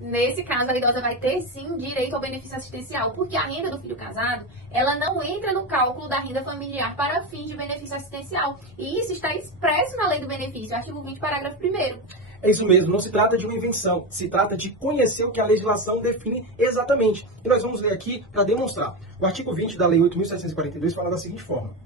Nesse caso, a idosa vai ter sim direito ao benefício assistencial, porque a renda do filho casado, ela não entra no cálculo da renda familiar para fins de benefício assistencial. E isso está expresso na lei do benefício, artigo 20, parágrafo 1º. É isso mesmo, não se trata de uma invenção, se trata de conhecer o que a legislação define exatamente. E nós vamos ler aqui para demonstrar. O artigo 20 da Lei 8.742 fala da seguinte forma: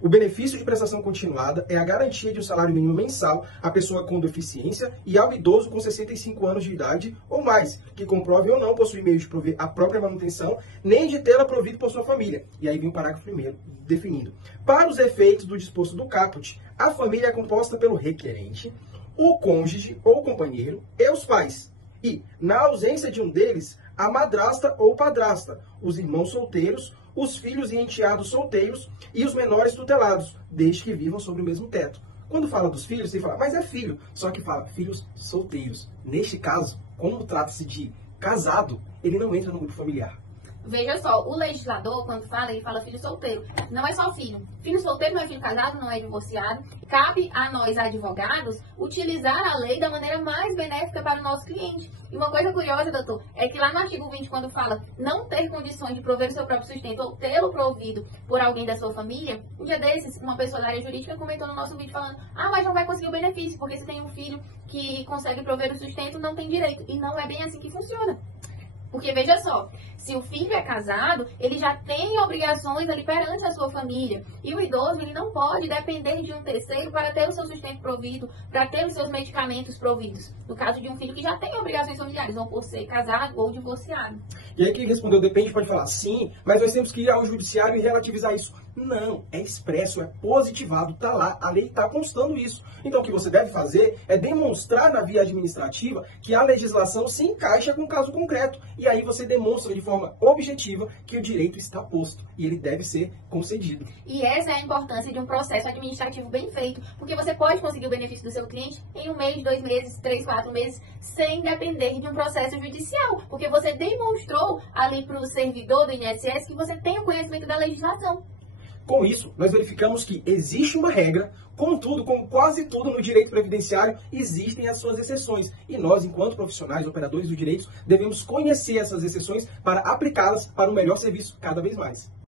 o benefício de prestação continuada é a garantia de um salário mínimo mensal à pessoa com deficiência e ao idoso com 65 anos de idade ou mais, que comprove ou não possuir meio de prover a própria manutenção, nem de tê-la provido por sua família. E aí vem o parágrafo 1º definindo. Para os efeitos do disposto do caput, a família é composta pelo requerente, o cônjuge ou companheiro e os pais. E, na ausência de um deles, a madrasta ou padrasta, os irmãos solteiros, os filhos e enteados solteiros e os menores tutelados, desde que vivam sob o mesmo teto. Quando fala dos filhos, você fala, mas é filho. Só que fala filhos solteiros. Neste caso, como trata-se de casado, ele não entra no grupo familiar. Veja só, o legislador, quando fala, ele fala filho solteiro. Não é só filho. Filho solteiro não é filho casado, não é divorciado. Cabe a nós, advogados, utilizar a lei da maneira mais benéfica para o nosso cliente. E uma coisa curiosa, doutor, é que lá no artigo 20, quando fala não ter condições de prover o seu próprio sustento ou tê-lo provido por alguém da sua família, um dia desses, uma pessoa da área jurídica comentou no nosso vídeo falando, mas não vai conseguir o benefício, porque se tem um filho que consegue prover o sustento, não tem direito. E não é bem assim que funciona. Porque, veja só, se o filho é casado, ele já tem obrigações ali perante a sua família. E o idoso, ele não pode depender de um terceiro para ter o seu sustento provido, para ter os seus medicamentos providos. No caso de um filho que já tem obrigações familiares, ou por ser casado ou divorciado. E aí quem respondeu depende pode falar, sim, mas nós temos que ir ao judiciário e relativizar isso. Não, é expresso, é positivado, está lá, a lei está constando isso. Então o que você deve fazer é demonstrar na via administrativa que a legislação se encaixa com o caso concreto. E aí você demonstra de forma objetiva que o direito está posto e ele deve ser concedido. E essa é a importância de um processo administrativo bem feito, porque você pode conseguir o benefício do seu cliente em 1 mês, 2 meses, 3, 4 meses, sem depender de um processo judicial, porque você demonstrou ali para o servidor do INSS que você tem o conhecimento da legislação. Com isso, nós verificamos que existe uma regra, contudo, como quase tudo no direito previdenciário, existem as suas exceções. E nós, enquanto profissionais, operadores do direito, devemos conhecer essas exceções para aplicá-las para um melhor serviço cada vez mais.